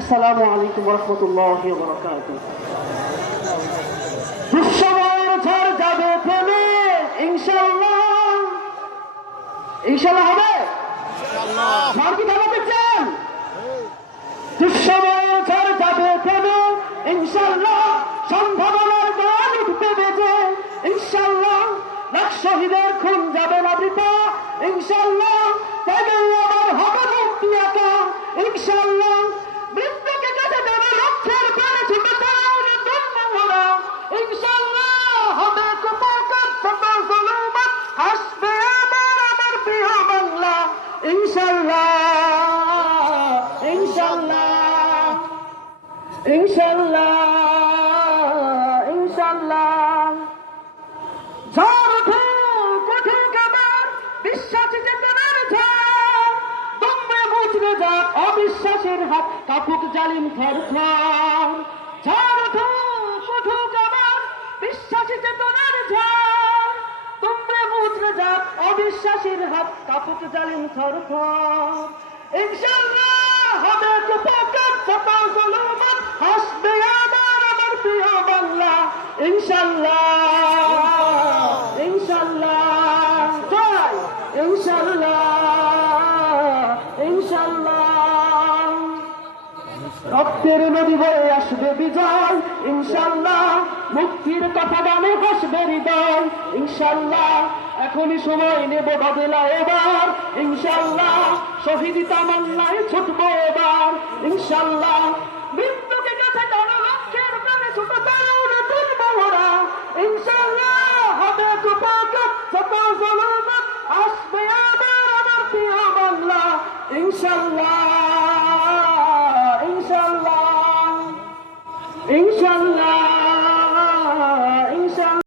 আসসালামু আলাইকুম ওয়া রাহমাতুল্লাহি ওয়া বারাকাতুহু। দুঃসময়ের ঝড় যাবে থেমে, ইনশাআল্লাহ। ইনশাআল্লাহ হবে। ঝড় কি থামাতে চান? দুঃসময়ের ঝড় যাবে থেমে, ইনশাআল্লাহ। সম্ভাবনার গান উঠবে বেজে, ইনশাআল্লাহ। লাখ শহীদের খুন যাবে না বৃথা, ইনশাআল্লাহ। তবে আবার হবে মুক্তি একা, ইনশাআল্লাহ। মৃত্যুকে কাছে দেবে লক্ষ্যের প্রাণে ছুটে তার দুর্মরা, ইনশাআল্লাহ। হবে কুপকার শত জুলুমাত, হাসবে আবার আমার প্রিয় বাংলা, ইনশাআল্লাহ। ইনশাআল্লাহ, ইনশাআল্লাহ, ইনশাআল্লাহ। ঝড় উঠুক উঠুক আবার, বিশ্বাস চেতনার ঝড়। দমে মুচড়ে যাক অবিশ্বাসের হাত, কাঁপুক জালিম থরথর। ঝড় উঠুক উঠুক আবার, বিশ্বাস চেতনার ঝড়। দমে মুচড়ে যাক অবিশ্বাসের হাত, কাঁপুক জালিম থরথর। ইনশাআল্লাহ হবে কুপকার শত জুলুমাত, হাসবে আবার আমার প্রিয় বাংলা, ইনশাআল্লাহ। ইনশাআল্লাহ, জয় ইনশাআল্লাহ, ইনশাআল্লাহ। রক্তের নদী বয়ে আসবে বিজয়, ইনশাআল্লাহ। মুক্তির কথা গানে হাসবে হৃদয়, ইনশাআল্লাহ। এখনই সময় নেব বদলা এবার, ইনশাআল্লাহ। শহীদ তামান্নায় ছুটবো এবার, ইনশাআল্লাহ। মৃত্যুকে কাছে টানো লক্ষ্যের প্রাণে ছুটে তার দুর্মরা, ইনশাআল্লাহ। হবে কুপকার শত জুলুমাত, আসবে আবার আমার প্রিয় বাংলা, ইনশাআল্লাহ। ইনশাআল্লাহ, ইনশাআল্লাহ।